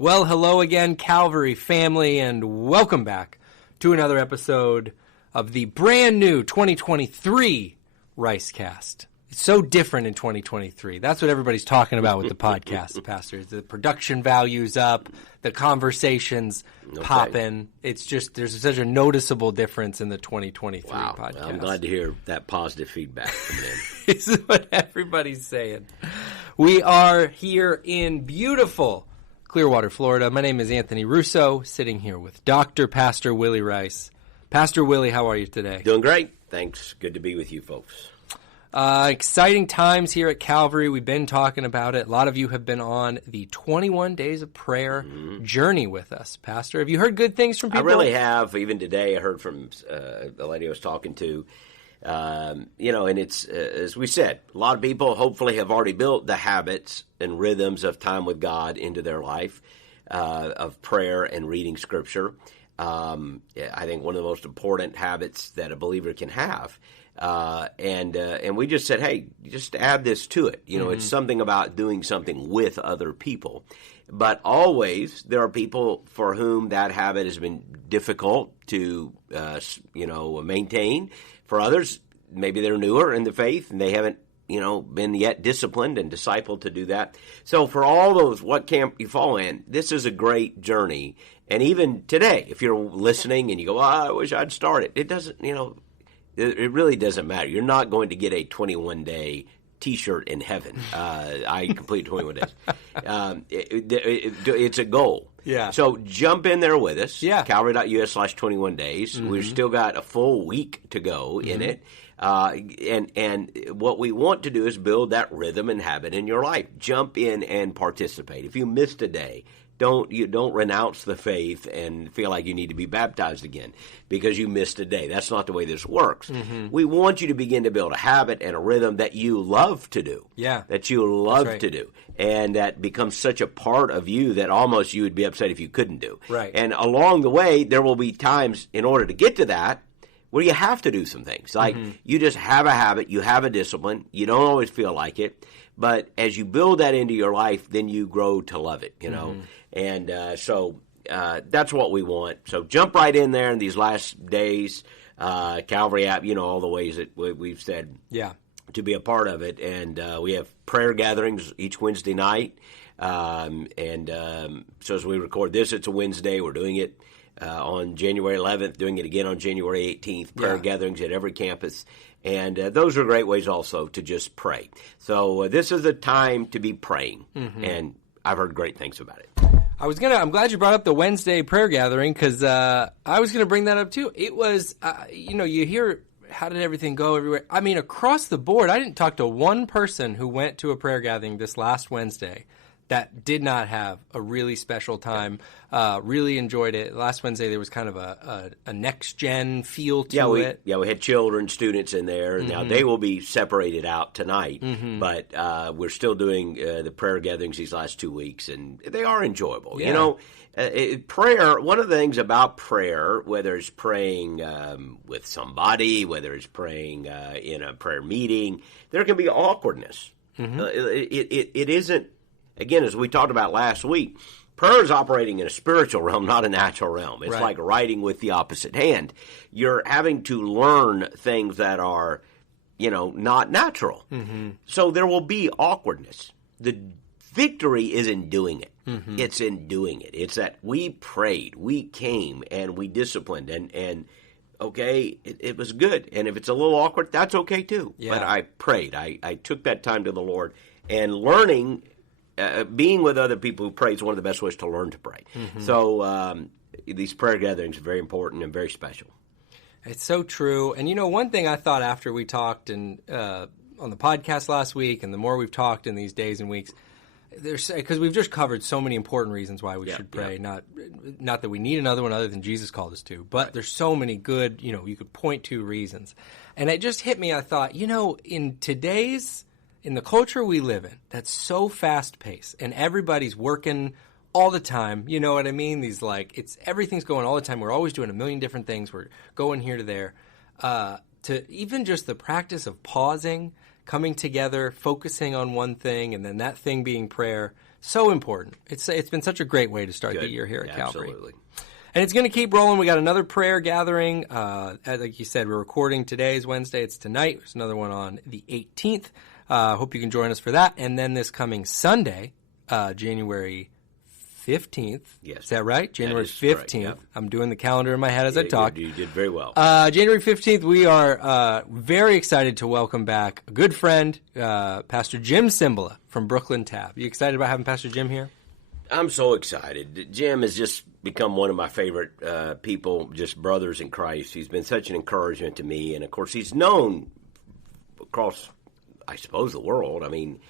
Well, hello again, Calvary family, and welcome back to another episode of the brand new 2023 Ricecast. It's so different in 2023. That's what everybody's talking about with the podcast, Pastor. The production value's up, the conversations popping. It's just, there's such a noticeable difference in the 2023 podcast. Well, I'm glad to hear that positive feedback coming in. This is what everybody's saying. We are here in beautiful Clearwater, Florida. My name is Anthony Russo, sitting here with Dr. Pastor Willie Rice. Pastor Willie, how are you today? Doing great. Thanks. Good to be with you folks. Exciting times here at Calvary. We've been talking about it. A lot of you have been on the 21 Days of Prayer journey with us. Pastor, have you heard good things from people? I really have. Even today I heard from the lady I was talking to. And it's, as we said, a lot of people hopefully have already built the habits and rhythms of time with God into their life, of prayer and reading Scripture. I think one of the most important habits that a believer can have. And we just said, hey, just add this to it. It's something about doing something with other people. But always there are people for whom that habit has been difficult to, maintain. For others, maybe they're newer in the faith and they haven't, been yet disciplined and discipled to do that. So for all those, what camp you fall in, this is a great journey. And even today, if you're listening and you go, I wish I'd started, it doesn't, it really doesn't matter. You're not going to get a 21-day T-shirt in heaven. I complete 21 days. It's a goal. Yeah. So jump in there with us. Yeah. Calvary.us/21 days. We've still got a full week to go in it. And what we want to do is build that rhythm and habit in your life. Jump in and participate. If you missed a day, don't renounce the faith and feel like you need to be baptized again because you missed a day. That's not the way this works. We want you to begin to build a habit and a rhythm that you love to do. Yeah. That you love to do. And that becomes such a part of you that almost you would be upset if you couldn't do. Right. And along the way, there will be times in order to get to that where you have to do some things. Like you just have a habit, you have a discipline, you don't always feel like it. But as you build that into your life, then you grow to love it, And so that's what we want. So jump right in there in these last days. Calvary app, all the ways that we've said to be a part of it. And we have prayer gatherings each Wednesday night. So as we record this, it's a Wednesday. We're doing it on January 11th, doing it again on January 18th. Prayer gatherings at every campus. And those are great ways also to just pray. So this is a time to be praying, and I've heard great things about it. I'm glad you brought up the Wednesday prayer gathering because I was going to bring that up too. It was, you hear, how did everything go everywhere? I mean, across the board, I didn't talk to one person who went to a prayer gathering this last Wednesday that did not have a really special time, really enjoyed it. Last Wednesday, there was kind of a next-gen feel to it. Yeah, we had children, students in there. Now, they will be separated out tonight, but we're still doing the prayer gatherings these last 2 weeks, and they are enjoyable. Yeah. Prayer, one of the things about prayer, whether it's praying with somebody, whether it's praying in a prayer meeting, there can be awkwardness. It isn't. Again, as we talked about last week, prayer is operating in a spiritual realm, not a natural realm. It's like writing with the opposite hand. You're having to learn things that are, not natural. So there will be awkwardness. The victory is in doing it. It's in doing it. It's that we prayed, we came, and we disciplined, and okay, it was good. And if it's a little awkward, that's okay too. Yeah. But I prayed. I took that time to the Lord, and learning. Being with other people who pray is one of the best ways to learn to pray. So these prayer gatherings are very important and very special. It's so true. And, one thing I thought after we talked on the podcast last week and the more we've talked in these days and weeks, because we've just covered so many important reasons why we should pray. Not that we need another one other than Jesus called us to, but there's so many good, you could point to reasons. And it just hit me. I thought, in the culture we live in, that's so fast-paced, and everybody's working all the time, you know what I mean? Everything's going all the time. We're always doing a million different things. We're going here to there. To even just the practice of pausing, coming together, focusing on one thing, and then that thing being prayer, So important. It's been such a great way to start the year here at Calvary. Absolutely. And it's going to keep rolling. We got another prayer gathering. Like you said, we're recording today's Wednesday. It's tonight. There's another one on the 18th. Hope you can join us for that. And then this coming Sunday, January 15th. Yes. Is that right? January 15th. Correct, yeah. I'm doing the calendar in my head as I talk. You did very well. January 15th, we are very excited to welcome back a good friend, Pastor Jim Cymbala from Brooklyn Tab. You excited about having Pastor Jim here? I'm so excited. Jim has just become one of my favorite people, just brothers in Christ. He's been such an encouragement to me. And, of course, he's known across, I suppose, the world. I mean,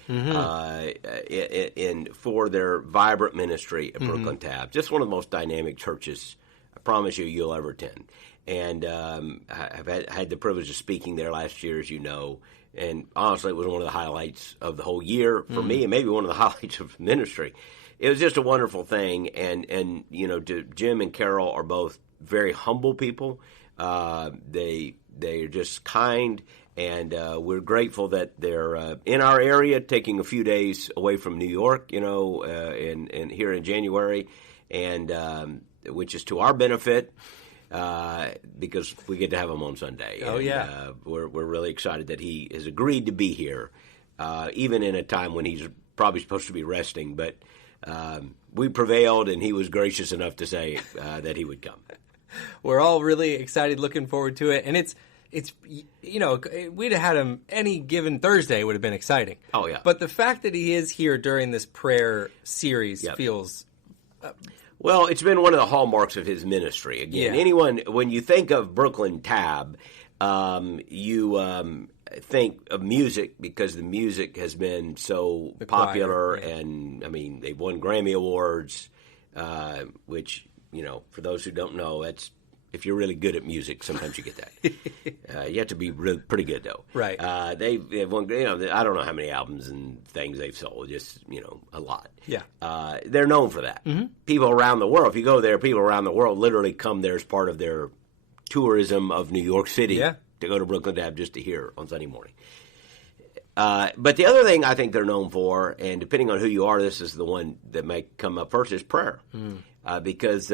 for their vibrant ministry at Brooklyn Tab. Just one of the most dynamic churches, I promise you'll ever attend. And I've had the privilege of speaking there last year, as you know. And honestly, it was one of the highlights of the whole year for me, and maybe one of the highlights of ministry. It was just a wonderful thing, and Jim and Carol are both very humble people. They are just kind, and we're grateful that they're in our area, taking a few days away from New York, and here in January, and which is to our benefit because we get to have him on Sunday. Oh, and, yeah. We're really excited that he has agreed to be here, even in a time when he's probably supposed to be resting, but. We prevailed, and he was gracious enough to say that he would come. We're all really excited, looking forward to it, and it's we'd have had him any given Thursday would have been exciting. Oh yeah, but the fact that he is here during this prayer series feels. Well, it's been one of the hallmarks of his ministry. Again, anyone when you think of Brooklyn Tab, you think of music because the music has been so popular, and I mean they've won Grammy Awards, which for those who don't know, that's if you're really good at music, sometimes you get that. You have to be pretty good though. Right. They've won. I don't know how many albums and things they've sold. Just a lot. Yeah. They're known for that. Mm-hmm. People around the world. If you go there, people around the world literally come there as part of their tourism of New York City. Yeah. To go to Brooklyn Tab just to hear on Sunday morning. But the other thing I think they're known for, and depending on who you are, this is the one that may come up first, is prayer. Because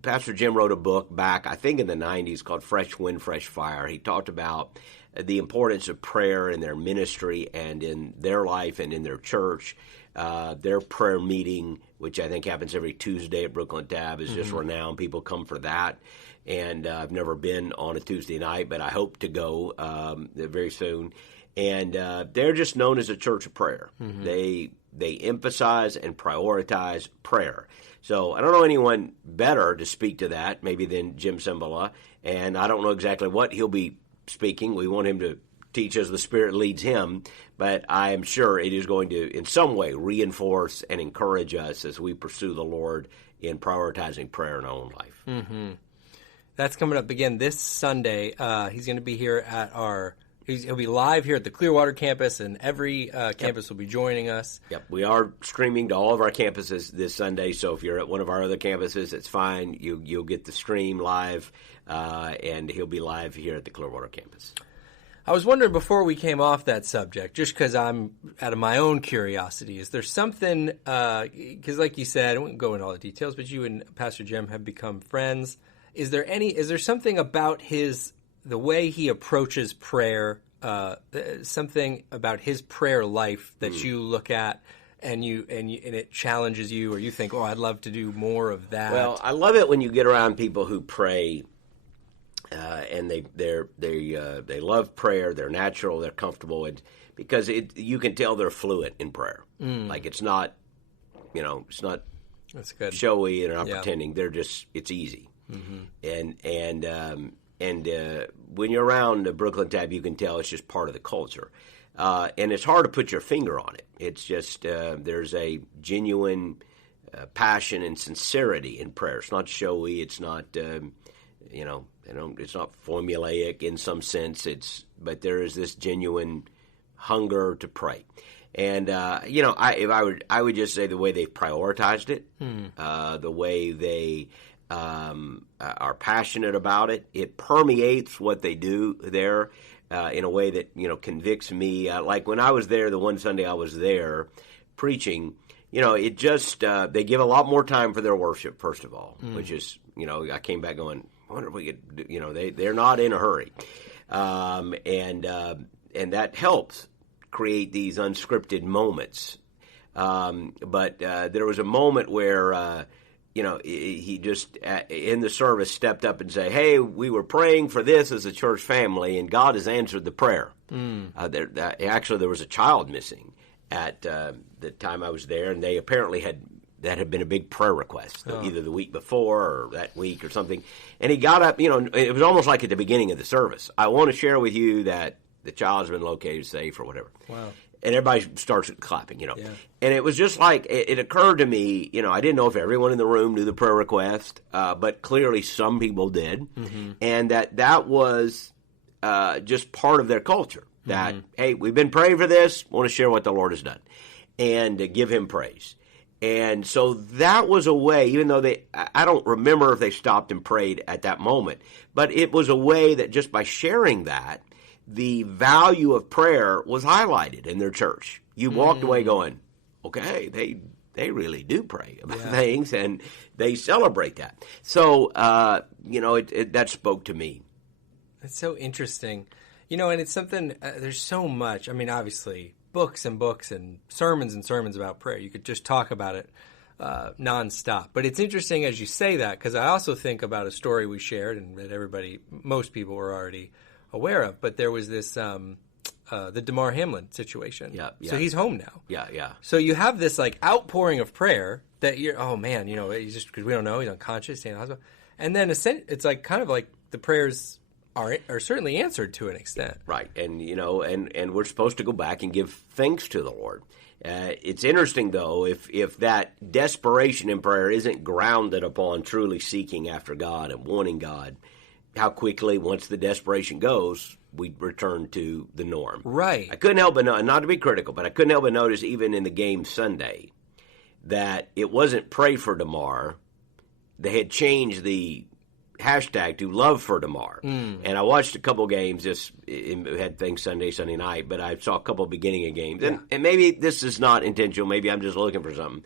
Pastor Jim wrote a book back, I think in the 90s, called Fresh Wind, Fresh Fire. He talked about the importance of prayer in their ministry and in their life and in their church. Their prayer meeting, which I think happens every Tuesday at Brooklyn Tab, is just renowned. People come for that. And I've never been on a Tuesday night, but I hope to go very soon. And they're just known as a church of prayer. They emphasize and prioritize prayer. So I don't know anyone better to speak to that, maybe than Jim Cymbala. And I don't know exactly what he'll be speaking. We want him to teach as the Spirit leads him. But I am sure it is going to, in some way, reinforce and encourage us as we pursue the Lord in prioritizing prayer in our own life. Mm-hmm. That's coming up again this Sunday. He's going to be here at he'll be live here at the Clearwater campus, and every campus will be joining us. Yep, we are streaming to all of our campuses this Sunday, so if you're at one of our other campuses, it's fine. You'll get the stream live, and he'll be live here at the Clearwater campus. I was wondering before we came off that subject, just because I'm out of my own curiosity, is there something, because like you said, I won't go into all the details, but you and Pastor Jim have become friends. Is there something about the way he approaches prayer, something about his prayer life that you look at and it challenges you, or you think, oh, I'd love to do more of that? Well, I love it when you get around people who pray, and they love prayer. They're natural. They're comfortable, because you can tell they're fluent in prayer. Like it's not, it's not That's good. Showy and not pretending. They're just it's easy. And when you're around the Brooklyn Tab, you can tell it's just part of the culture. And it's hard to put your finger on it. It's just there's a genuine passion and sincerity in prayer. It's not showy. It's not it's not formulaic in some sense. But there is this genuine hunger to pray. And I would just say the way they've prioritized it, the way they are passionate about it. It permeates what they do there in a way that convicts me. Like when I was there, the one Sunday I was there preaching, it just they give a lot more time for their worship, first of all, which is, I came back going, I wonder if we could, they're not in a hurry, and that helps create these unscripted moments. But there was a moment where he just in the service stepped up and said, "Hey, we were praying for this as a church family, and God has answered the prayer." Actually, there was a child missing at the time I was there, and they apparently that had been a big prayer request, either the week before or that week or something. And he got up, it was almost like at the beginning of the service. I want to share with you that the child has been located safe or whatever. Wow. And everybody starts clapping, Yeah. And it was just like, it occurred to me, I didn't know if everyone in the room knew the prayer request, but clearly some people did. And that was just part of their culture. That, hey, we've been praying for this, want to share what the Lord has done, and give him praise. And so that was a way, even though I don't remember if they stopped and prayed at that moment, but it was a way that just by sharing that, the value of prayer was highlighted in their church. You walked away going, okay, they really do pray about things, and they celebrate that. So, that spoke to me. That's so interesting. And it's something, there's so much. I mean, obviously, books and books and sermons about prayer. You could just talk about it nonstop. But it's interesting as you say that, because I also think about a story we shared and that most people were already aware of. But there was this, the Damar Hamlin situation. Yeah. So he's home now. Yeah. So you have this like outpouring of prayer that you're, oh man, he's just, because we don't know, he's unconscious, staying in the hospital. And then it's like kind of like the prayers are certainly answered to an extent. Right. And, and we're supposed to go back and give thanks to the Lord. It's interesting, though, if that desperation in prayer isn't grounded upon truly seeking after God and wanting God, how quickly, once the desperation goes, we return to the norm. Right. I couldn't help but not to be critical, but I couldn't help but notice even in the game Sunday that it wasn't pray for Damar. They had changed the hashtag to love for Damar. And I watched a couple games. It had things Sunday night, but I saw a couple beginning of games. And maybe this is not intentional. Maybe I'm just looking for something.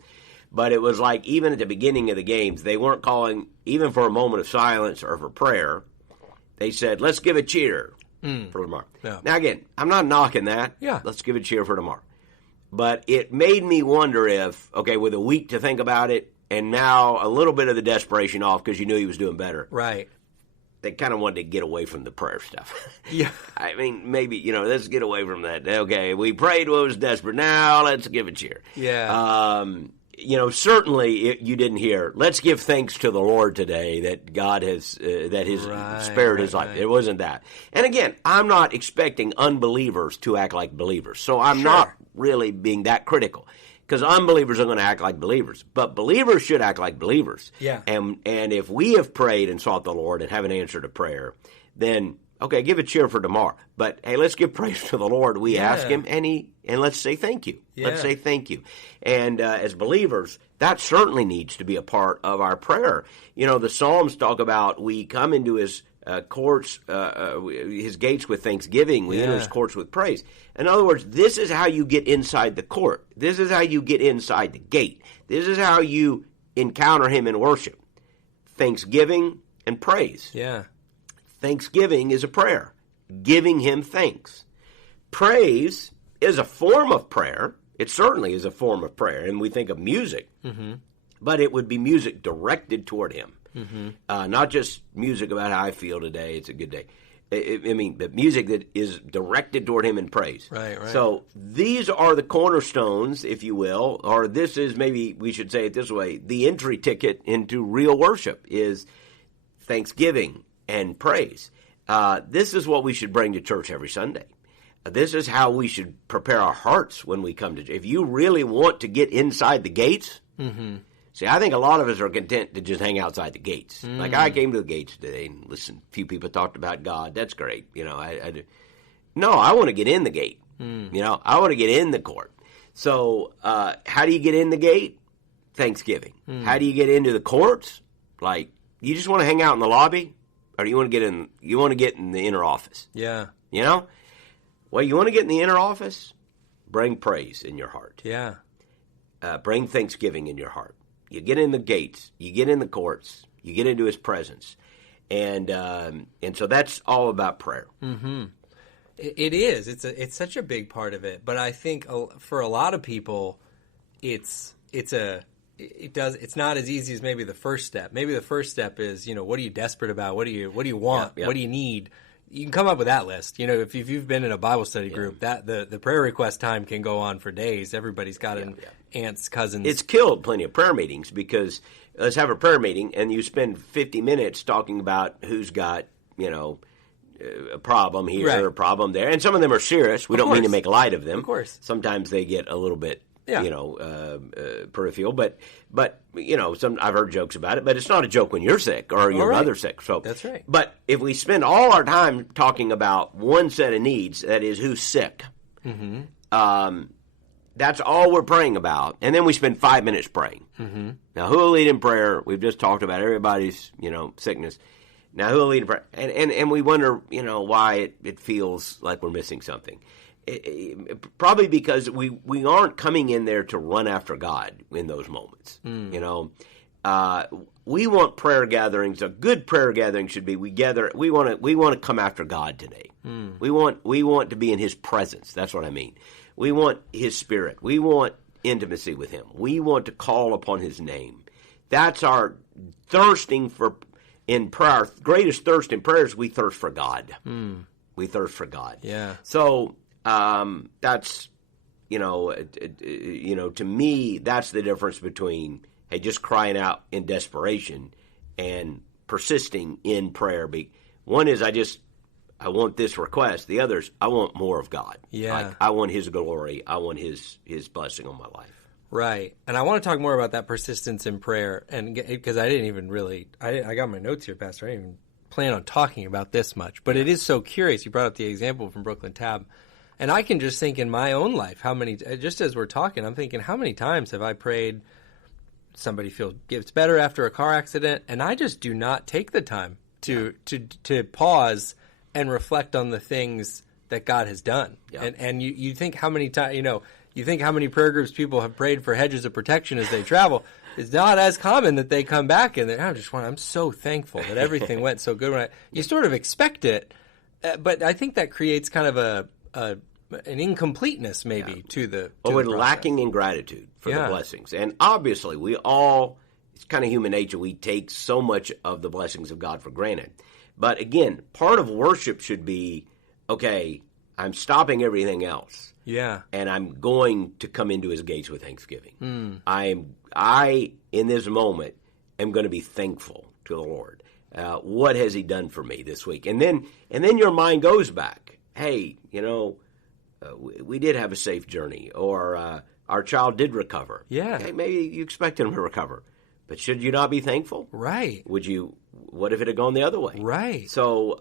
But it was like even at the beginning of the games, they weren't calling, even for a moment of silence or for prayer, they said, let's give a cheer for Damar. Yeah. Now, again, I'm not knocking that. Yeah. Let's give a cheer for Damar. But it made me wonder if, okay, with a week to think about it, and now a little bit of the desperation off because you knew he was doing better. Right. They kind of wanted to get away from the prayer stuff. Yeah. I mean, maybe, let's get away from that. Okay, we prayed when it was desperate. Now let's give a cheer. Yeah. Certainly you didn't hear, let's give thanks to the Lord today that God has, that His spared His life. It wasn't that. And again, I'm not expecting unbelievers to act like believers. So I'm not really being that critical. Because unbelievers are going to act like believers. But believers should act like believers. Yeah. And if we have prayed and sought the Lord and have an answer to prayer, then, okay, give a cheer for Damar. But, hey, let's give praise to the Lord. We ask Him, and let's say thank you. Yeah. Let's say thank you. And as believers, that certainly needs to be a part of our prayer. The Psalms talk about we come into His courts, His gates with thanksgiving. We enter His courts with praise. In other words, this is how you get inside the court. This is how you get inside the gate. This is how you encounter Him in worship. Thanksgiving and praise. Yeah. Thanksgiving is a prayer, giving Him thanks. Praise is a form of prayer. It certainly is a form of prayer. And we think of music, but it would be music directed toward Him. Not just music about how I feel today, it's a good day. The music that is directed toward Him in praise. Right. So these are the cornerstones, if you will, or this is, maybe we should say it this way, the entry ticket into real worship is thanksgiving and praise. This is what we should bring to church every Sunday. This is how we should prepare our hearts when we come to church. If you really want to get inside the gates, see, I think a lot of us are content to just hang outside the gates. Like I came to the gates today and listened. A few people talked about God. That's great. No, I want to get in the gate. I want to get in the court. So how do you get in the gate? Thanksgiving. How do you get into the courts? Like, you just want to hang out in the lobby, or do you want to get in? You want to get in the inner office? Yeah. Well, you want to get in the inner office? Bring praise in your heart. Yeah. bring thanksgiving in your heart. You get in the gates, you get in the courts, you get into his presence. And so that's all about prayer. Mm-hmm. It is. It's such a big part of it. But I think for a lot of people, it's not as easy as maybe the first step. Maybe the first step is, what are you desperate about? What do you want? Yeah. What do you need? You can come up with that list. If you've been in a Bible study group, that the prayer request time can go on for days. Everybody's got aunts, cousins. It's killed plenty of prayer meetings because let's have a prayer meeting and you spend 50 minutes talking about who's got, a problem here, a problem there. And some of them are serious. We don't mean to make light of them. Of course. Sometimes they get a little bit, peripheral. But I've heard jokes about it, but it's not a joke when you're sick or your mother's sick. So that's right. But if we spend all our time talking about one set of needs, that is who's sick, that's all we're praying about. And then we spend 5 minutes praying. Mm-hmm. Now, who will lead in prayer? We've just talked about everybody's, sickness. Now, who will lead in prayer? And we wonder, why it feels like we're missing something. Probably because we aren't coming in there to run after God in those moments. We want prayer gatherings. A good prayer gathering should be we want to come after God today. We want to be in his presence. That's what I mean. We want his spirit. We want intimacy with him. We want to call upon his name. That's our thirsting in prayer. Our greatest thirst in prayer is we thirst for God. We thirst for God. Yeah. So that's, to me, that's the difference between, just crying out in desperation and persisting in prayer. One is I want this request. The other's I want more of God. Yeah. Like, I want his glory. I want his blessing on my life. Right. And I want to talk more about that persistence in prayer. And because I didn't even really, I got my notes here, Pastor. I didn't even plan on talking about this much. But it is so curious. You brought up the example from Brooklyn Tab. And I can just think in my own life, just as we're talking, I'm thinking, how many times have I prayed somebody gets better after a car accident? And I just do not take the time to pause and reflect on the things that God has done. Yeah. And you think how many times, you think how many prayer groups people have prayed for hedges of protection as they travel. It's not as common that they come back and I'm so thankful that everything went so good. You sort of expect it, but I think that creates kind of an incompleteness maybe to the we're lacking in gratitude for the blessings. And obviously it's kind of human nature. We take so much of the blessings of God for granted. But again, part of worship should be, okay, I'm stopping everything else. Yeah. And I'm going to come into his gates with thanksgiving. I in this moment am going to be thankful to the Lord. What has he done for me this week? And then your mind goes back. Hey, we did have a safe journey, or our child did recover. Yeah. Okay, maybe you expected him to recover, but should you not be thankful? Right. What if it had gone the other way? Right. So,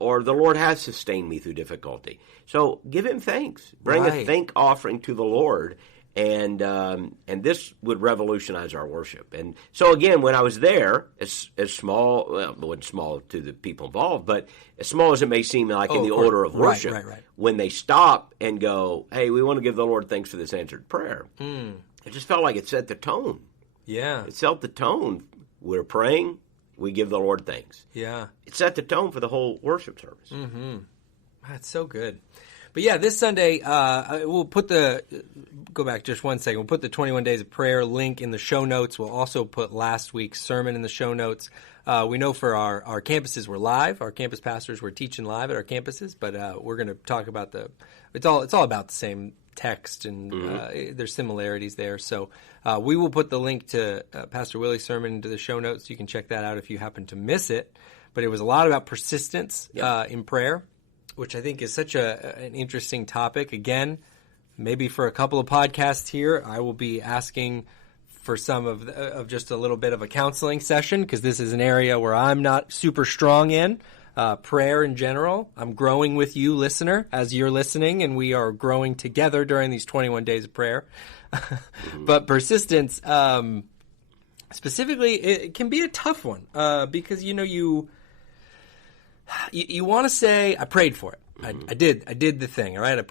or the Lord has sustained me through difficulty. So give him thanks. Bring a thank offering to the Lord, and this would revolutionize our worship. And so again, when I was there, as small, well, it wasn't small to the people involved, but as small as it may seem like in the order of worship, right. When they stop and go, hey, we want to give the Lord thanks for this answered prayer, it just felt like it set the tone. Yeah. It set the tone. We're praying. We give the Lord thanks. Yeah. It set the tone for the whole worship service. Mm-hmm. That's so good. But yeah, this Sunday, we'll go back just 1 second. We'll put the 21 Days of Prayer link in the show notes. We'll also put last week's sermon in the show notes. We know for our campuses, we're live. Our campus pastors, we're teaching live at our campuses, but we're going to talk about it's all about the same text, and there's similarities there. So we will put the link to Pastor Willie's sermon into the show notes. You can check that out if you happen to miss it. But it was a lot about persistence in prayer, which I think is such an interesting topic. Again, maybe for a couple of podcasts here, I will be asking for some of just a little bit of a counseling session, because this is an area where I'm not super strong in. Prayer in general. I'm growing with you, listener, as you're listening, and we are growing together during these 21 days of prayer. But persistence, specifically, it can be a tough one because, you want to say, I prayed for it. I did the thing, all right? I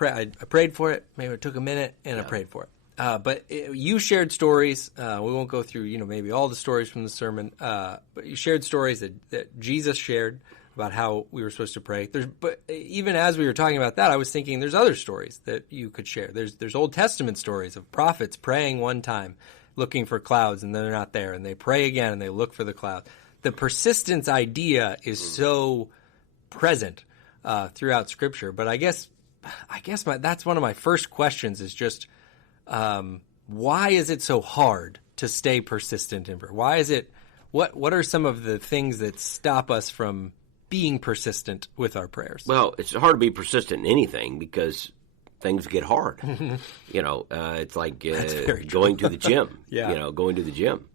prayed for it. Maybe it took a minute, and I prayed for it. But you shared stories. We won't go through, maybe all the stories from the sermon. But you shared stories that Jesus shared about how we were supposed to pray. But even as we were talking about that, I was thinking there's other stories that you could share. There's Old Testament stories of prophets praying one time, looking for clouds, and they're not there, and they pray again, and they look for the cloud. The persistence idea is so present throughout Scripture. But I guess that's one of my first questions is just why is it so hard to stay persistent in prayer? Why is it? What are some of the things that stop us from being persistent with our prayers? Well, it's hard to be persistent in anything because things get hard. It's like going to the gym. Going to the gym.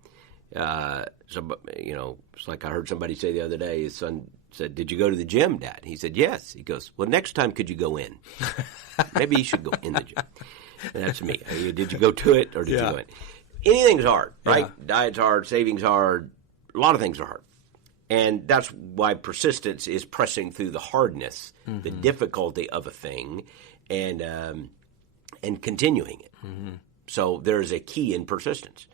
It's like I heard somebody say the other day, his son said, "Did you go to the gym, Dad?" He said, "Yes." He goes, "Well, next time could you go in? Maybe you should go in the gym." And that's me. Did you go to it or did you go in? Anything's hard, right? Yeah. Diet's hard, saving's hard, a lot of things are hard. And that's why persistence is pressing through the hardness, the difficulty of a thing, and continuing it. So there's a key in persistence.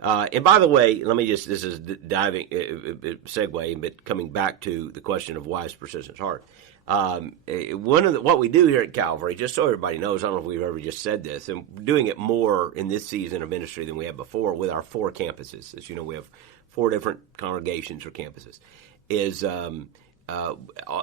And by the way, this is diving, segue, but coming back to the question of why is persistence hard. What we do here at Calvary, just so everybody knows, I don't know if we've ever just said this, and we're doing it more in this season of ministry than we have before with our 4 campuses. As you know, we have 4 different congregations or campuses.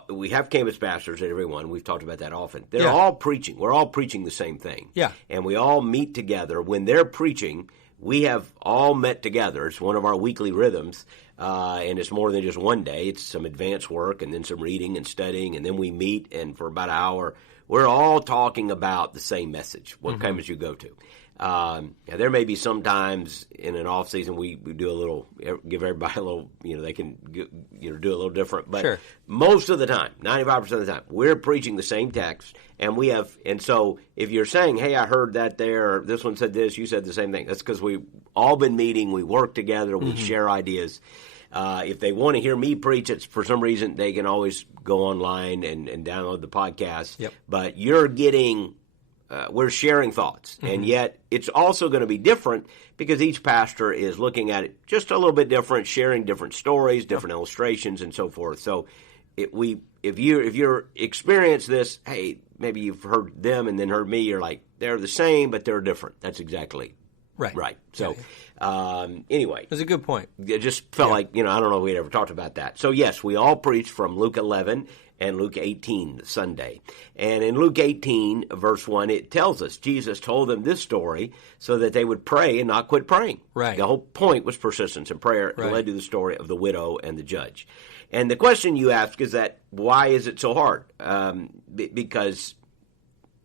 We have campus pastors at every one. We've talked about that often. They're all preaching. We're all preaching the same thing. Yeah. And we all meet together. When they're preaching, we have all met together. It's one of our weekly rhythms, and it's more than just one day. It's some advanced work and then some reading and studying, and then we meet, and for about an hour, we're all talking about the same message, what campus you go to. There may be some times in an off season we do a little, give everybody a little, they can do a little different. But most of the time, 95% of the time, we're preaching the same text, and so if you're saying, "Hey, I heard that there, or this one said this, you said the same thing," that's because we've all been meeting, we work together, we share ideas. If they want to hear me preach, it's for some reason they can always go online and download the podcast. Yep. But you're getting. We're sharing thoughts, and yet it's also going to be different because each pastor is looking at it just a little bit different, sharing different stories, different illustrations, and so forth. So, if you're experience this, hey, maybe you've heard them and then heard me, you're like, they're the same, but they're different. That's exactly right. So, anyway. That's a good point. It just felt like, I don't know if we'd ever talked about that. So, yes, we all preached from Luke 11 and Luke 18 Sunday. And in Luke 18, verse 1, it tells us Jesus told them this story so that they would pray and not quit praying. Right. The whole point was persistence in prayer. It led to the story of the widow and the judge. And the question you ask is that, why is it so hard? Because,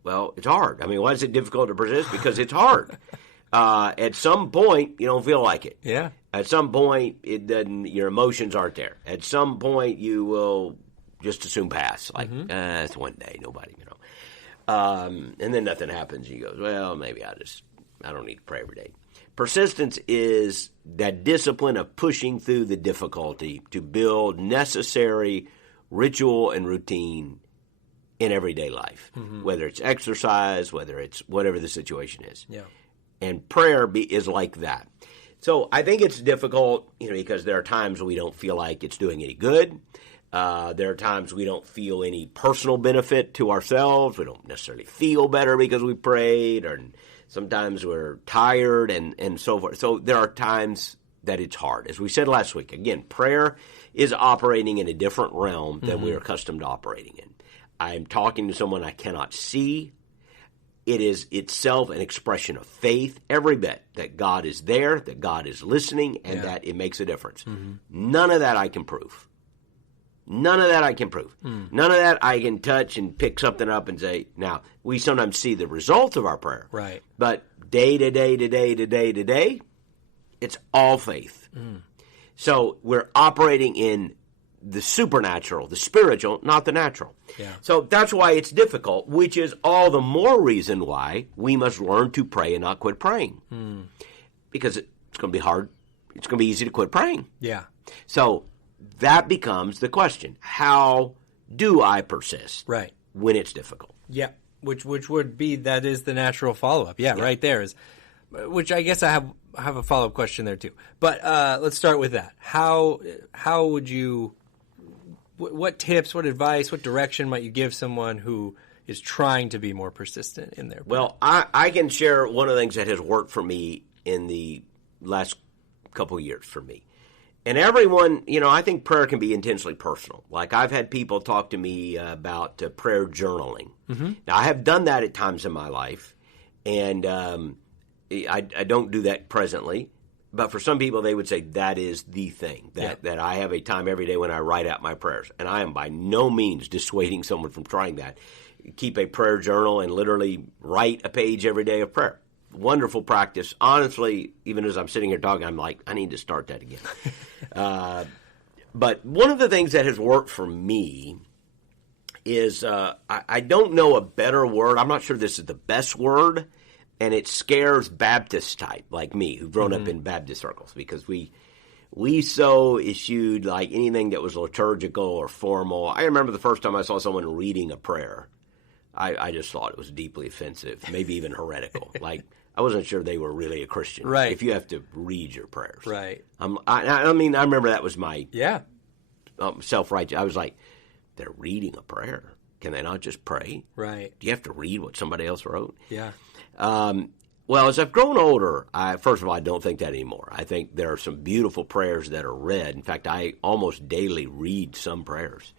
well, it's hard. I mean, why is it difficult to persist? Because it's hard. At some point, you don't feel like it. Yeah. At some point, it doesn't. Your emotions aren't there. At some point, you will just as soon pass. Like, it's one day, nobody, and then nothing happens. You go, well, maybe I don't need to pray every day. Persistence is that discipline of pushing through the difficulty to build necessary ritual and routine in everyday life, whether it's exercise, whether it's whatever the situation is. Yeah. And prayer is like that. So I think it's difficult, because there are times we don't feel like it's doing any good. There are times we don't feel any personal benefit to ourselves. We don't necessarily feel better because we prayed, or sometimes we're tired and so forth. So there are times that it's hard. As we said last week, again, prayer is operating in a different realm than we're accustomed to operating in. I'm talking to someone I cannot see. It is itself an expression of faith, every bit, that God is there, that God is listening, and that it makes a difference. None of that I can prove. None of that I can prove. None of that I can touch and pick something up and say, now, we sometimes see the result of our prayer. Right. But day to day to day to day to day, it's all faith. So we're operating in the supernatural, the spiritual, not the natural. Yeah. So that's why it's difficult, which is all the more reason why we must learn to pray and not quit praying. Because it's going to be hard. It's going to be easy to quit praying. Yeah. So that becomes the question. How do I persist when it's difficult? Yeah, which would be, that is the natural follow-up. Yeah, right there is, which I guess I have a follow-up question there too. But let's start with that. How would you? What tips, what advice, what direction might you give someone who is trying to be more persistent in their prayer? Well, I can share one of the things that has worked for me in the last couple of years for me. And everyone, I think prayer can be intensely personal. Like I've had people talk to me about prayer journaling. Mm-hmm. Now, I have done that at times in my life, and I don't do that presently. But for some people, they would say that is the thing, that I have a time every day when I write out my prayers. And I am by no means dissuading someone from trying that. Keep a prayer journal and literally write a page every day of prayer. Wonderful practice. Honestly, even as I'm sitting here talking, I'm like, I need to start that again. But one of the things that has worked for me is I don't know a better word. I'm not sure this is the best word. And it scares Baptist type like me, who've grown up in Baptist circles, because we so eschewed like anything that was liturgical or formal. I remember the first time I saw someone reading a prayer, I just thought it was deeply offensive, maybe even heretical. Like I wasn't sure they were really a Christian. Right. If you have to read your prayers. Right. I mean, I remember that was my self-righteous. I was like, they're reading a prayer. Can they not just pray? Right. Do you have to read what somebody else wrote? Yeah. Well, as I've grown older, first of all, I don't think that anymore. I think there are some beautiful prayers that are read. In fact, I almost daily read some prayers.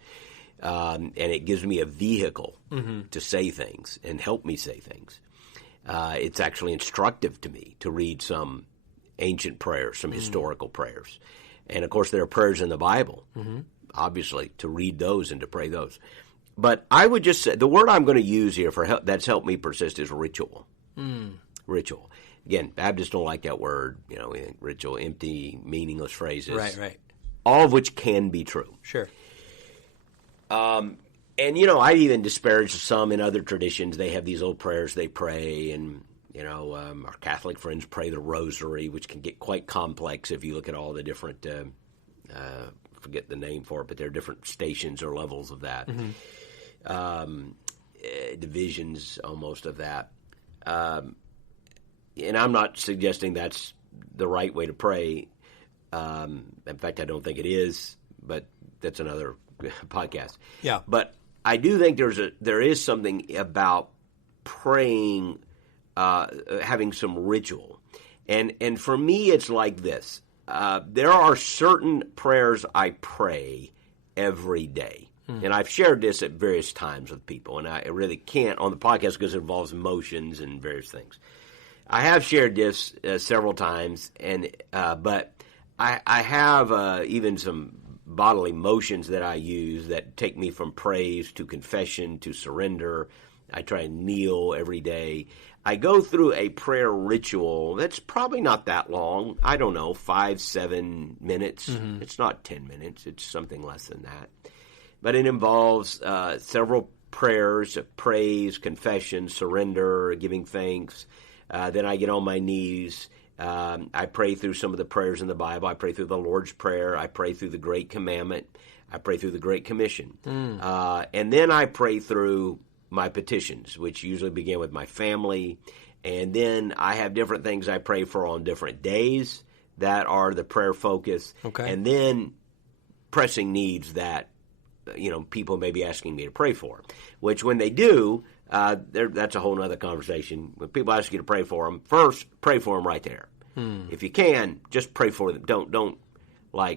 And it gives me a vehicle to say things and help me say things. It's actually instructive to me to read some ancient prayers, some historical prayers. And, of course, there are prayers in the Bible, obviously, to read those and to pray those. But I would just say the word I'm going to use here for that's helped me persist is ritual. Ritual. Again, Baptists don't like that word. We think ritual, empty, meaningless phrases. Right. All of which can be true. Sure. And, I even disparage some in other traditions. They have these old prayers they pray, and, our Catholic friends pray the rosary, which can get quite complex if you look at all the different, forget the name for it, but there are different stations or levels of that. Divisions almost of that. And I'm not suggesting that's the right way to pray. In fact, I don't think it is, but that's another podcast. Yeah. But I do think there is something about praying, having some ritual. And for me, it's like this. There are certain prayers I pray every day. And I've shared this at various times with people, and I really can't on the podcast because it involves emotions and various things. I have shared this several times, but I have even some bodily motions that I use that take me from praise to confession to surrender. I try and kneel every day. I go through a prayer ritual that's probably not that long. I don't know, 5-7 minutes. It's not 10 minutes. It's something less than that. But it involves several prayers of praise, confession, surrender, giving thanks. Then I get on my knees. I pray through some of the prayers in the Bible. I pray through the Lord's Prayer. I pray through the Great Commandment. I pray through the Great Commission. And then I pray through my petitions, which usually begin with my family. And then I have different things I pray for on different days that are the prayer focus. Okay. And then pressing needs that people may be asking me to pray for, which when they do, that's a whole other conversation. When people ask you to pray for them, first pray for them right there. If you can, just pray for them. Don't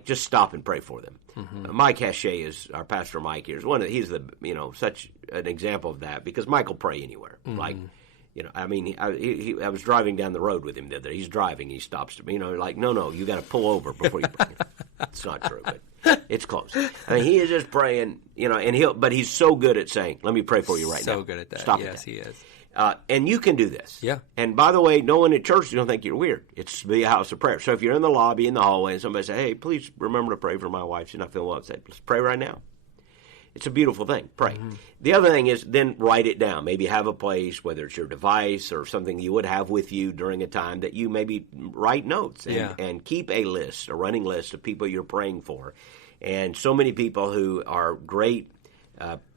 just stop and pray for them. Mike Hachey is our pastor. Mike here is he's the such an example of that because Mike will pray anywhere. I was driving down the road with him the other day. He's driving and he stops to me. No, you got to pull over before you pray. It's not true, but it's close. I mean, he is just praying, but he's so good at saying, "Let me pray for you right now." So good at that. Stop yes, at that. he is. And you can do this. Yeah. And by the way, no one at church is going to think you're weird. It's to be a house of prayer. So if you're in the lobby, in the hallway, and somebody say, "Hey, please remember to pray for my wife. She's not feeling well," say, "Let's pray right now." It's a beautiful thing. Pray. The other thing is then write it down. Maybe have a place, whether it's your device or something you would have with you during a time that you maybe write notes and keep a list, a running list of people you're praying for. And so many people who are great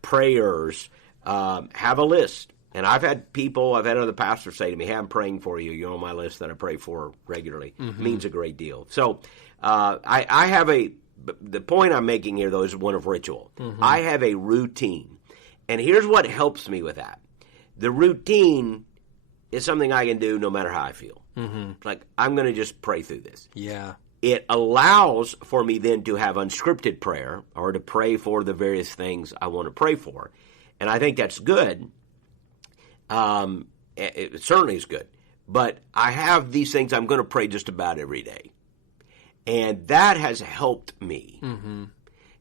prayers have a list. And I've had other pastors say to me, hey, I'm praying for you. You're on my list that I pray for regularly. It means a great deal. So I have the point I'm making here, though, is one of ritual. I have a routine. And here's what helps me with that. The routine is something I can do no matter how I feel. It's like, I'm going to just pray through this. Yeah. It allows for me then to have unscripted prayer or to pray for the various things I want to pray for. And I think that's good. It certainly is good. But I have these things I'm going to pray just about every day. And that has helped me.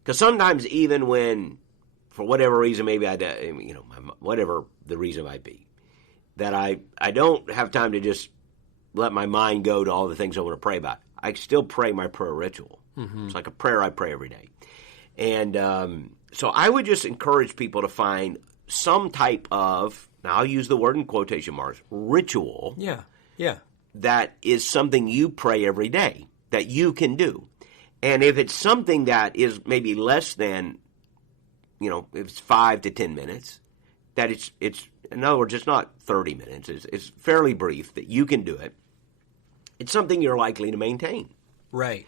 Because sometimes even when, for whatever reason, maybe whatever the reason might be, that I don't have time to just let my mind go to all the things I want to pray about. I still pray my prayer ritual. It's like a prayer I pray every day. And so I would just encourage people to find some type of, now I'll use the word in quotation marks, ritual. Yeah. That is something you pray every day that you can do. And if it's something that is maybe less than, if it's 5 to 10 minutes, that it's in other words, it's not 30 minutes. It's fairly brief that you can do it. It's something you're likely to maintain. Right.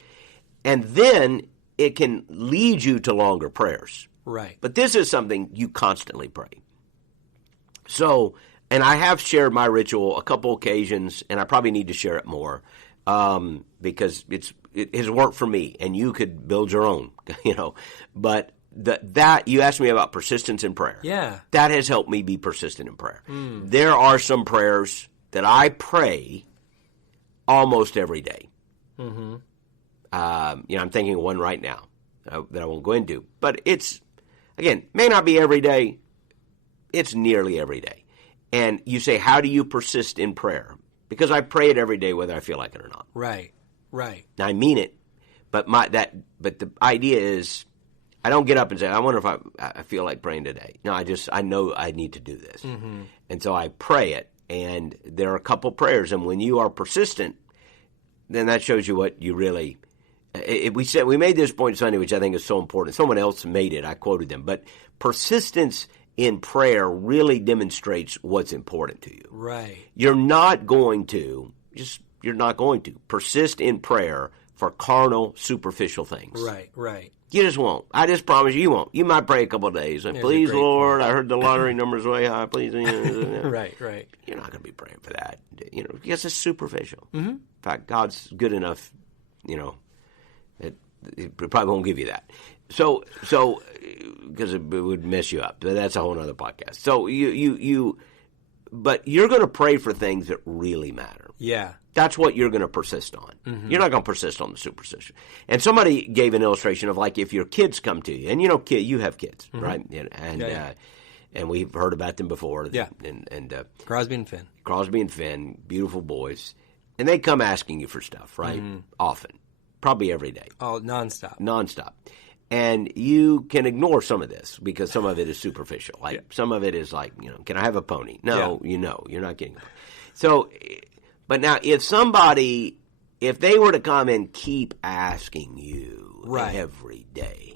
And then it can lead you to longer prayers. Right. But this is something you constantly pray. So, and I have shared my ritual a couple occasions, and I probably need to share it more because it has worked for me, and you could build your own, But that you asked me about persistence in prayer. Yeah. That has helped me be persistent in prayer. There are some prayers that I pray almost every day. I'm thinking of one right now that I won't go into. But it's, again, may not be every day. It's nearly every day. And you say, how do you persist in prayer? Because I pray it every day whether I feel like it or not. Right. Now, I mean it, but the idea is I don't get up and say, I wonder if I feel like praying today. No, I know I need to do this. And so I pray it. And there are a couple prayers. And when you are persistent, then that shows you what you really we made this point Sunday, which I think is so important. Someone else made it. I quoted them. But persistence in prayer really demonstrates what's important to you. Right. You're not going to persist in prayer for carnal, superficial things. Right. You just won't. I just promise you won't. You might pray a couple of days. And, please, Lord, point. I heard the lottery numbers way high. Please. Right. You're not going to be praying for that. Because it's superficial. In fact, God's good enough, that He probably won't give you that. So because it would mess you up. That's a whole other podcast. So but you're going to pray for things that really matter. Yeah. That's what you're going to persist on. You're not going to persist on the superstition. And somebody gave an illustration of like if your kids come to you, and you have kids, right? And we've heard about them before. Yeah. And Crosby and Finn, beautiful boys, and they come asking you for stuff, right? Often, probably every day. Oh, nonstop. And you can ignore some of this because some of it is superficial. Like some of it is like, can I have a pony? No, you're not getting it. So, but now if they were to come and keep asking you every day,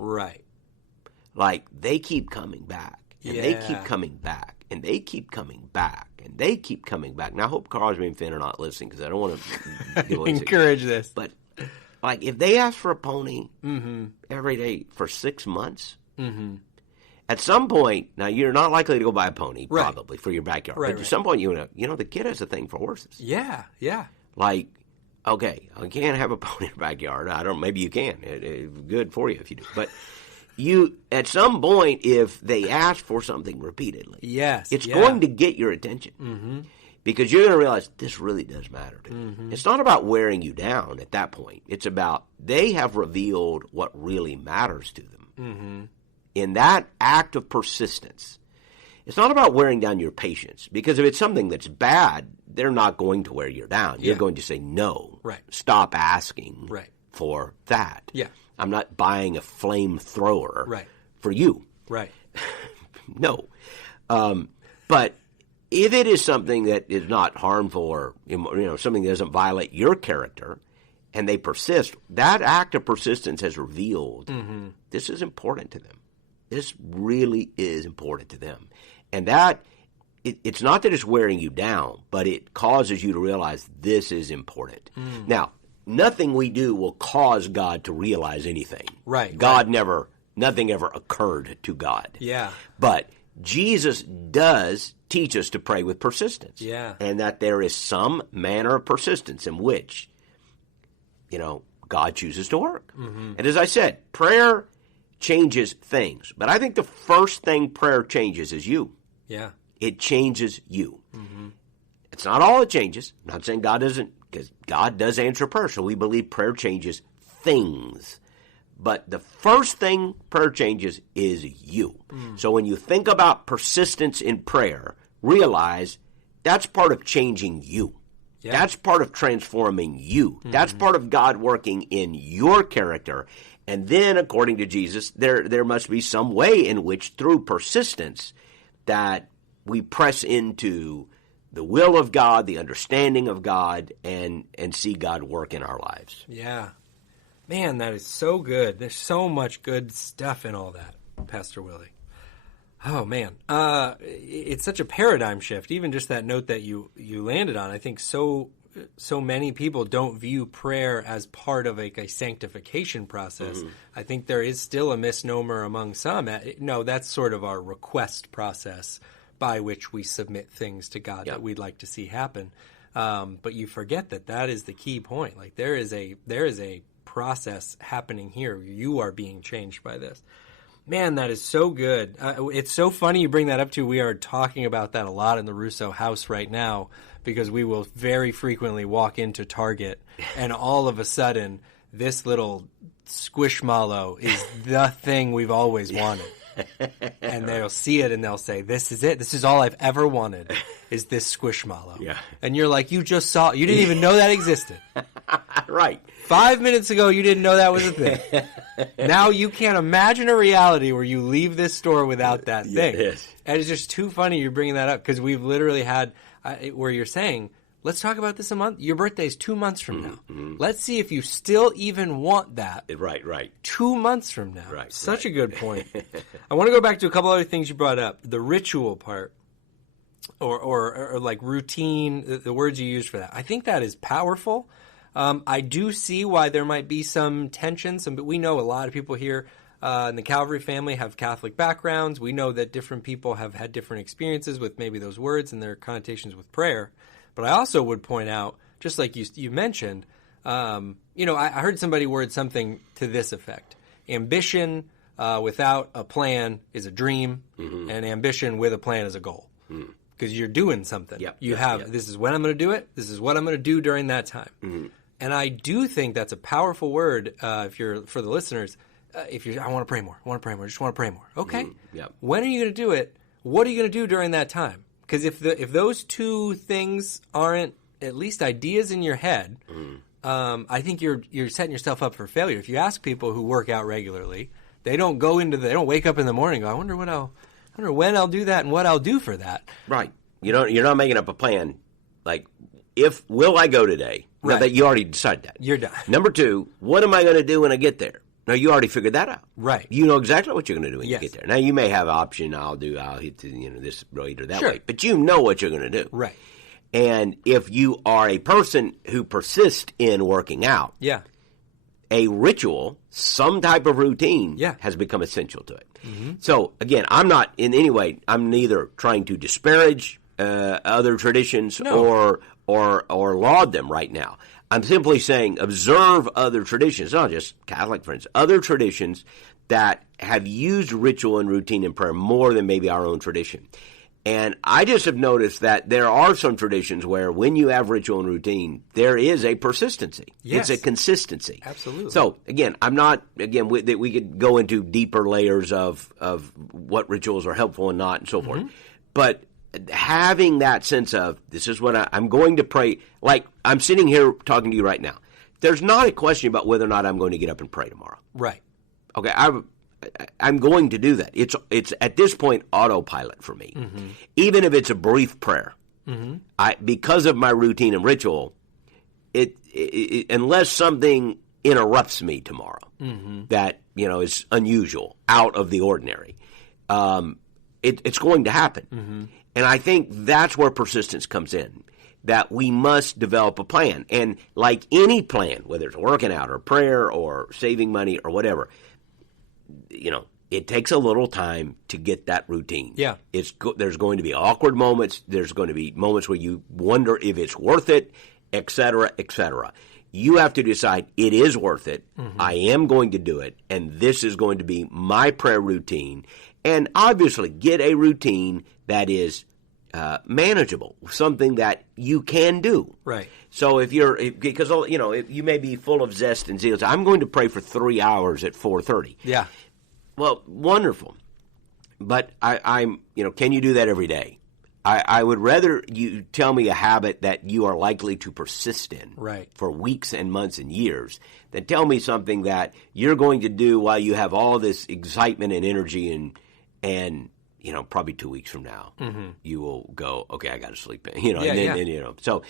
like they keep coming back and they keep coming back and they keep coming back and they keep coming back. Now, I hope Crosby and Finn are not listening because I don't want to encourage this. But like if they ask for a pony every day for 6 months, at some point, now you're not likely to go buy a pony probably for your backyard. But at some point, the kid has a thing for horses. Yeah. Like, okay, I can't have a pony in your backyard. Maybe you can. It's good for you if you do. But at some point, if they ask for something repeatedly, it's going to get your attention. Because you're going to realize this really does matter to me. It's not about wearing you down at that point. It's about they have revealed what really matters to them. In that act of persistence, it's not about wearing down your patience. Because if it's something that's bad, they're not going to wear you down. You're going to say, no, stop asking for that. I'm not buying a flamethrower for you. No. But if it is something that is not harmful or something that doesn't violate your character, and they persist, that act of persistence has revealed this is important to them. This really is important to them, and that it's not that it's wearing you down, but it causes you to realize this is important. Now, nothing we do will cause God to realize anything. Right. Nothing ever occurred to God. Yeah. But Jesus does teach us to pray with persistence. Yeah. And that there is some manner of persistence in which, God chooses to work. And as I said, prayer changes things. But I think the first thing prayer changes is you. Yeah. It changes you. It's not all it changes. I'm not saying God doesn't, because God does answer prayer. So we believe prayer changes things. But the first thing prayer changes is you. So when you think about persistence in prayer, realize that's part of changing you. Yeah. That's part of transforming you. That's part of God working in your character. And then, according to Jesus, there must be some way in which, through persistence, that we press into the will of God, the understanding of God, and see God work in our lives. Yeah. Man, that is so good. There's so much good stuff in all that, Pastor Willie. Oh, man. It's such a paradigm shift, even just that note that you landed on. I think so many people don't view prayer as part of a sanctification process. I think there is still a misnomer among some. No, that's sort of our request process by which we submit things to God that we'd like to see happen. But you forget that is the key point. Like there is a process happening here. You are being changed by this. Man, that is so good. It's so funny you bring that up too. We are talking about that a lot in the Russo house right now because we will very frequently walk into Target and all of a sudden this little squishmallow is the thing we've always wanted. And they'll see it and they'll say, this is it. This is all I've ever wanted is this squishmallow. Yeah. And you're like, you didn't even know that existed. Right. 5 minutes ago, you didn't know that was a thing. Now you can't imagine a reality where you leave this store without that thing. Yes. And it's just too funny you're bringing that up because we've literally had where you're saying, let's talk about this a month. Your birthday's 2 months from now. Let's see if you still even want that. Right. 2 months from now. Right. Such a good point. I want to go back to a couple other things you brought up. The ritual part or like routine, the words you used for that. I think that is powerful. I do see why there might be some tension. But we know a lot of people here in the Calvary family have Catholic backgrounds. We know that different people have had different experiences with maybe those words and their connotations with prayer. But I also would point out, just like you mentioned, I heard somebody word something to this effect. Ambition without a plan is a dream, and ambition with a plan is a goal. Because you're doing something. This is when I'm going to do it. This is what I'm going to do during that time. And I do think that's a powerful word for the listeners. I want to pray more. I want to pray more. I just want to pray more. Okay. When are you going to do it? What are you going to do during that time? Because if those two things aren't at least ideas in your head, I think you're setting yourself up for failure. If you ask people who work out regularly, they don't wake up in the morning and go, I wonder when I'll do that and what I'll do for that. Right. You're not making up a plan. Like, will I go today? Right. Now that you already decided that. You're done. Number two, what am I going to do when I get there? Now, you already figured that out. Right. You know exactly what you're going to do when you get there. Now, you may have an option. I'll hit this road or that way. But you know what you're going to do. Right. And if you are a person who persists in working out, a ritual, some type of routine has become essential to it. So, again, I'm not in any way, I'm neither trying to disparage other traditions or laud them right now. I'm simply saying observe other traditions, not just Catholic friends, other traditions that have used ritual and routine in prayer more than maybe our own tradition. And I just have noticed that there are some traditions where when you have ritual and routine, there is a persistency. Yes. It's a consistency. Absolutely. So, again, we could go into deeper layers of what rituals are helpful and not and so forth. But having that sense of this is what I'm going to pray, like I'm sitting here talking to you right now. There's not a question about whether or not I'm going to get up and pray tomorrow. Right. Okay, I'm going to do that. It's at this point autopilot for me. Even if it's a brief prayer. Because of my routine and ritual, unless something interrupts me tomorrow that is unusual, out of the ordinary, it's going to happen. And I think that's where persistence comes in, that we must develop a plan. And like any plan, whether it's working out or prayer or saving money or whatever, it takes a little time to get that routine. Yeah. There's going to be awkward moments. There's going to be moments where you wonder if it's worth it, et cetera, et cetera. You have to decide it is worth it. Mm-hmm. I am going to do it, and this is going to be my prayer routine. And obviously, get a routine that is manageable, something that you can do. Right. So if you may be full of zest and zeal. I'm going to pray for 3 hours at 4:30. Yeah. Well, wonderful. But I'm can you do that every day? I would rather you tell me a habit that you are likely to persist in for weeks and months and years than tell me something that you're going to do while you have all this excitement and energy and probably 2 weeks from now you will go, okay, I got to sleep in. So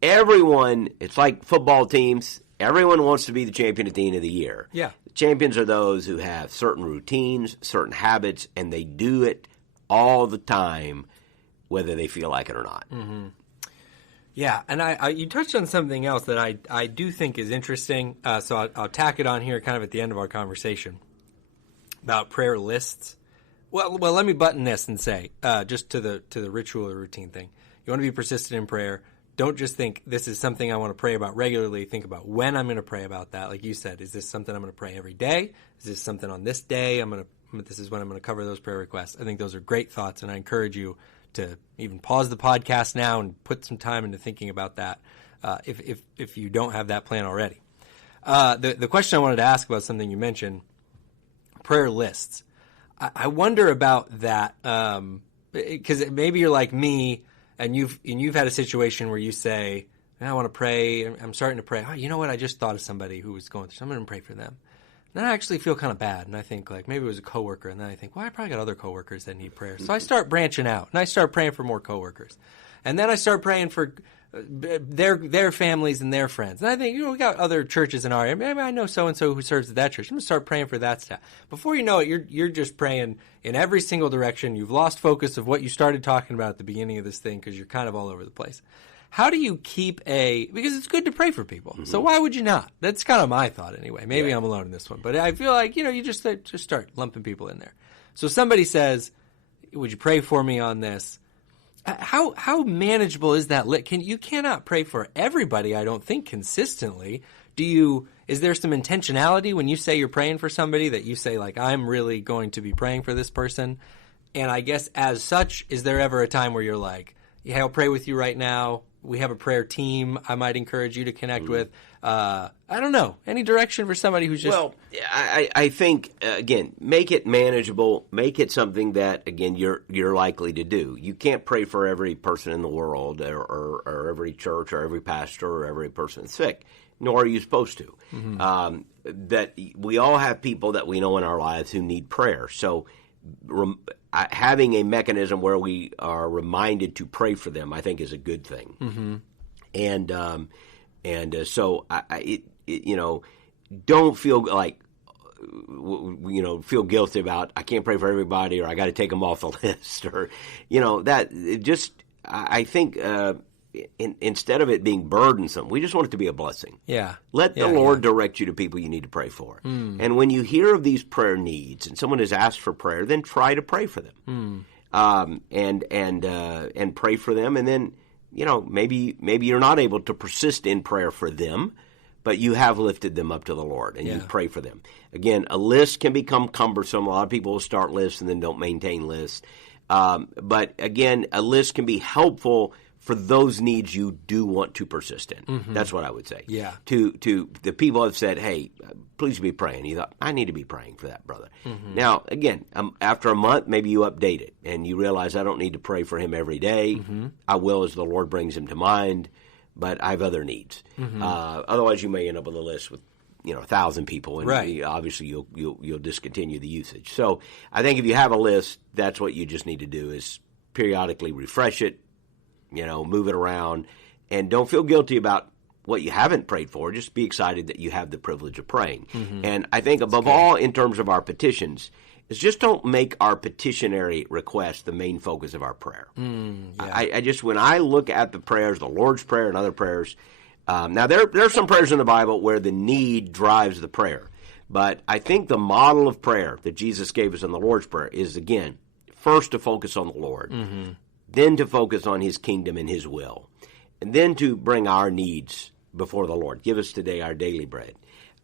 everyone, it's like football teams. Everyone wants to be the champion at the end of the year. Yeah. The champions are those who have certain routines, certain habits, and they do it all the time, whether they feel like it or not. Mm-hmm. Yeah, and you touched on something else that I do think is interesting, so I'll tack it on here kind of at the end of our conversation about prayer lists. Well, let me button this and say, just to the ritual or routine thing, you want to be persistent in prayer. Don't just think this is something I want to pray about regularly. Think about when I'm going to pray about that. Like you said, is this something I'm going to pray every day? Is this something on this day? This is when I'm going to cover those prayer requests. I think those are great thoughts, and I encourage you to even pause the podcast now and put some time into thinking about that if you don't have that plan already. The question I wanted to ask about something you mentioned, prayer lists. I wonder about that because maybe you're like me and you've had a situation where you say, I want to pray. I'm starting to pray. Oh, you know what? I just thought of somebody who was going through something. I'm going to pray for them. Then I actually feel kind of bad, and I think like maybe it was a coworker, and then I think, well, I probably got other coworkers that need prayer. So I start branching out, and I start praying for more coworkers, and then I start praying for their families and their friends. And I think we got other churches in our area. Maybe I know so and so who serves at that church. I'm gonna start praying for that stuff. Before you know it, you're just praying in every single direction. You've lost focus of what you started talking about at the beginning of this thing because you're kind of all over the place. How do you keep because it's good to pray for people. Mm-hmm. So why would you not? That's kind of my thought anyway. Maybe I'm alone in this one. But I feel like, you just start lumping people in there. So somebody says, would you pray for me on this? How manageable is that? You cannot pray for everybody, I don't think, consistently. Is there some intentionality when you say you're praying for somebody that you say, like, I'm really going to be praying for this person? And I guess as such, is there ever a time where you're like, yeah, I'll pray with you right now. We have a prayer team I might encourage you to connect with. I don't know. Any direction for somebody who's just... Well, I think, again, make it manageable. Make it something that, again, you're likely to do. You can't pray for every person in the world or every church or every pastor or every person that's sick, nor are you supposed to. Mm-hmm. That we all have people that we know in our lives who need prayer. So having a mechanism where we are reminded to pray for them, I think, is a good thing. Mm-hmm. So don't feel like feel guilty about I can't pray for everybody or I got to take them off the list or that. Just I think instead of it being burdensome, we just want it to be a blessing. Yeah. Let the Lord direct you to people you need to pray for. And when you hear of these prayer needs and someone has asked for prayer, then try to pray for them. And pray for them. And then, maybe you're not able to persist in prayer for them, but you have lifted them up to the Lord and you pray for them. Again, a list can become cumbersome. A lot of people will start lists and then don't maintain lists. But again, a list can be helpful for those needs you do want to persist in. Mm-hmm. That's what I would say. Yeah. To the people who have said, hey, please be praying. You thought, I need to be praying for that brother. Mm-hmm. Now, again, after a month, maybe you update it and you realize I don't need to pray for him every day. Mm-hmm. I will as the Lord brings him to mind, but I have other needs. Mm-hmm. Otherwise, you may end up with a list with 1,000 people, and obviously you'll discontinue the usage. So I think if you have a list, that's what you just need to do is periodically refresh it, move it around, and don't feel guilty about what you haven't prayed for. Just be excited that you have the privilege of praying. Mm-hmm. And I think above all, in terms of our petitions, is just don't make our petitionary request the main focus of our prayer. I just, when I look at the prayers, the Lord's Prayer and other prayers, now there are some prayers in the Bible where the need drives the prayer. But I think the model of prayer that Jesus gave us in the Lord's Prayer is, again, first to focus on the Lord, then to focus on His kingdom and His will, and then to bring our needs before the Lord. Give us today our daily bread.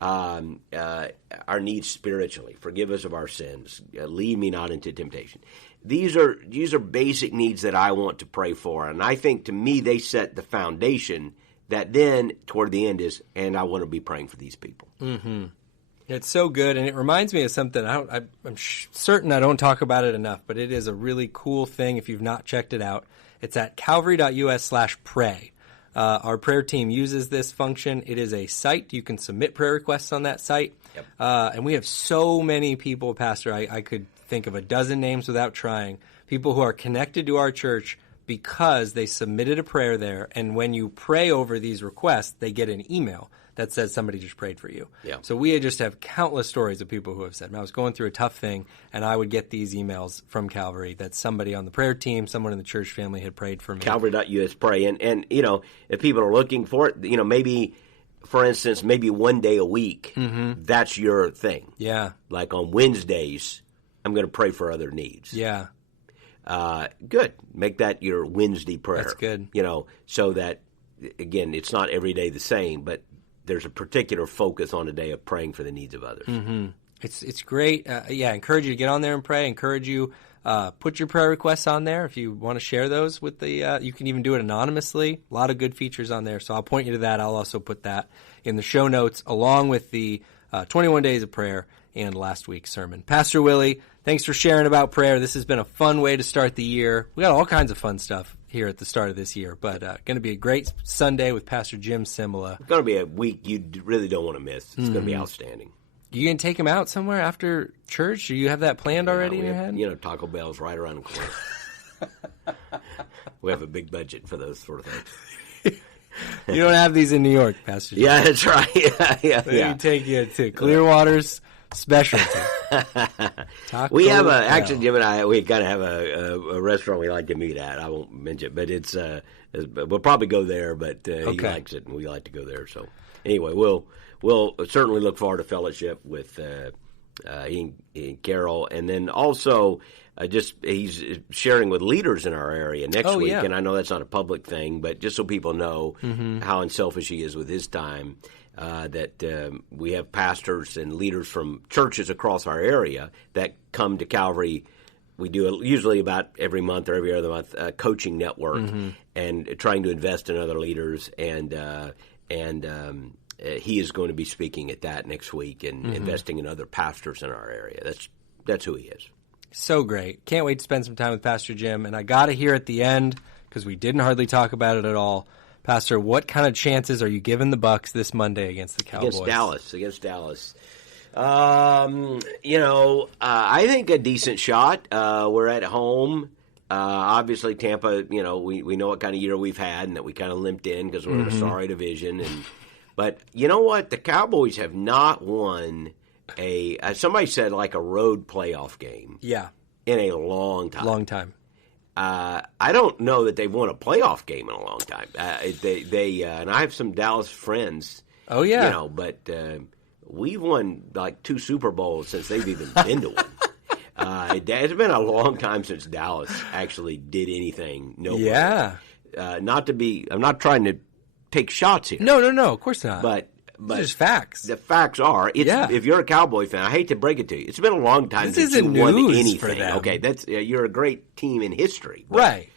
Our needs spiritually. Forgive us of our sins. Lead me not into temptation. These are basic needs that I want to pray for, and I think, to me, they set the foundation that then, toward the end, is, and I want to be praying for these people. Mm-hmm. It's so good, and it reminds me of something. I'm certain I don't talk about it enough, but it is a really cool thing if you've not checked it out. It's at calvary.us/pray. Our prayer team uses this function. It is a site. You can submit prayer requests on that site. Yep. And we have so many people, Pastor, I could think of a dozen names without trying, people who are connected to our church because they submitted a prayer there. And when you pray over these requests, they get an email that says somebody just prayed for you. Yeah. So we just have countless stories of people who have said, I was going through a tough thing, and I would get these emails from Calvary that somebody on the prayer team, someone in the church family had prayed for me. Calvary.us pray. And if people are looking for it, maybe, for instance, maybe one day a week, that's your thing. Yeah. Like on Wednesdays, I'm going to pray for other needs. Yeah. Good. Make that your Wednesday prayer. That's good. So that, again, it's not every day the same, but there's a particular focus on a day of praying for the needs of others. Mm-hmm. It's great. I encourage you to get on there and pray. I encourage you put your prayer requests on there if you want to share those with the. You can even do it anonymously. A lot of good features on there. So I'll point you to that. I'll also put that in the show notes along with the 21 Days of Prayer and last week's sermon. Pastor Willie, thanks for sharing about prayer. This has been a fun way to start the year. We got all kinds of fun stuff here at the start of this year, but going to be a great Sunday with Pastor Jim Simula. It's going to be a week you really don't want to miss. It's going to be outstanding. You going to take him out somewhere after church? Do you have that planned already in your head? Taco Bell's right around the corner. We have a big budget for those sort of things. You don't have these in New York, Pastor Jim. Yeah, that's right. Yeah. Maybe take you to Clearwater's specialty. We have actually, Jim and I, we kind of have a restaurant we like to meet at. I won't mention it, but it's we'll probably go there. But he likes it, and we like to go there. So anyway, we'll certainly look forward to fellowship with he and Carol, and then also he's sharing with leaders in our area next week. Yeah. And I know that's not a public thing, but just so people know how unselfish he is with his time. That we have pastors and leaders from churches across our area that come to Calvary. We do usually about every month or every other month coaching network and trying to invest in other leaders. And he is going to be speaking at that next week and investing in other pastors in our area. That's who he is. So great. Can't wait to spend some time with Pastor Jim. And I got to hear at the end, because we didn't hardly talk about it at all, Pastor, what kind of chances are you giving the Bucs this Monday against the Cowboys? Against Dallas. I think a decent shot. We're at home. Obviously, Tampa, we know what kind of year we've had and that we kind of limped in because we're in a sorry division. But you know what? The Cowboys have not won somebody said like a road playoff game. Yeah. In a long time. Long time. I don't know that they've won a playoff game in a long time. And I have some Dallas friends. Oh yeah, but we've won like 2 Super Bowls since they've even been to one. It's been a long time since Dallas actually did anything. Yeah. I'm not trying to take shots here. No, of course not. But there's facts. The facts are, if you're a Cowboy fan, I hate to break it to you, it's been a long time since you won anything. For them. Okay, that's you're a great team in history, right?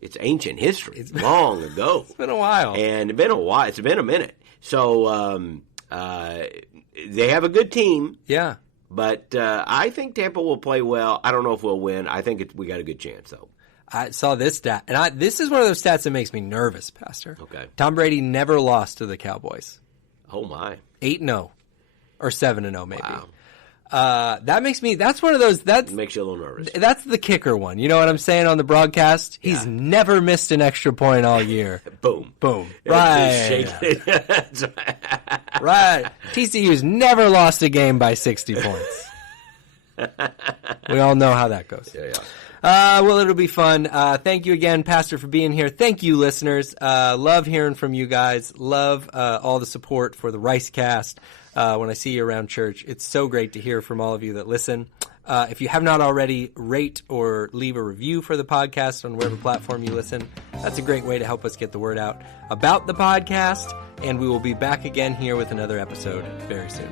It's ancient history. It's long ago. It's been a while, and it's been a while. It's been a minute. So they have a good team. Yeah, but I think Tampa will play well. I don't know if we'll win. I think we got a good chance, though. I saw this stat, and this is one of those stats that makes me nervous, Pastor. Okay, Tom Brady never lost to the Cowboys. Oh, my. 8-0 or 7-0 maybe. Wow. That's one of those. That makes you a little nervous. That's the kicker one. You know what I'm saying on the broadcast? Yeah. He's never missed an extra point all year. Boom. Right. Right. TCU's never lost a game by 60 points. We all know how that goes. Yeah. Well, it'll be fun. Thank you again, Pastor, for being here. Thank you, listeners. Love hearing from you guys. Love all the support for the Ricecast when I see you around church. It's so great to hear from all of you that listen. If you have not already, rate or leave a review for the podcast on whatever platform you listen. That's a great way to help us get the word out about the podcast. And we will be back again here with another episode very soon.